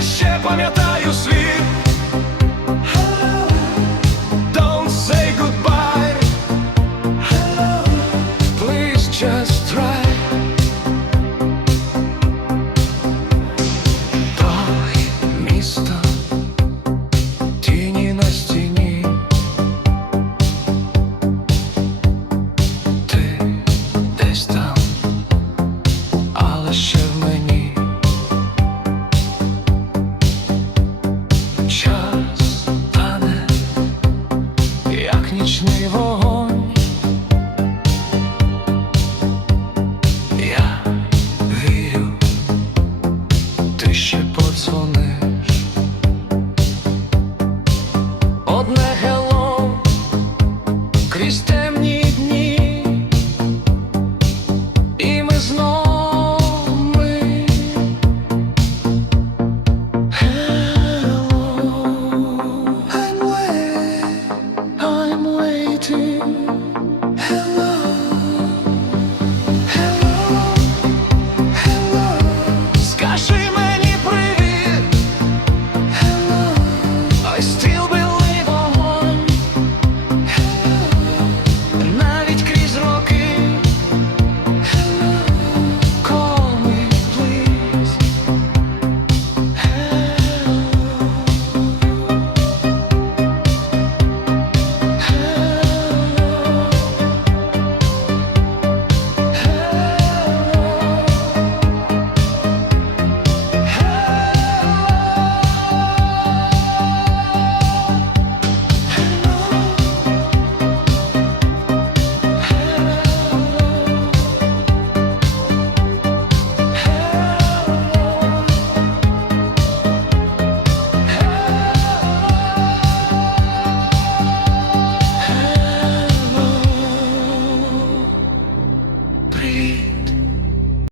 Ще пам'ятаю світ. should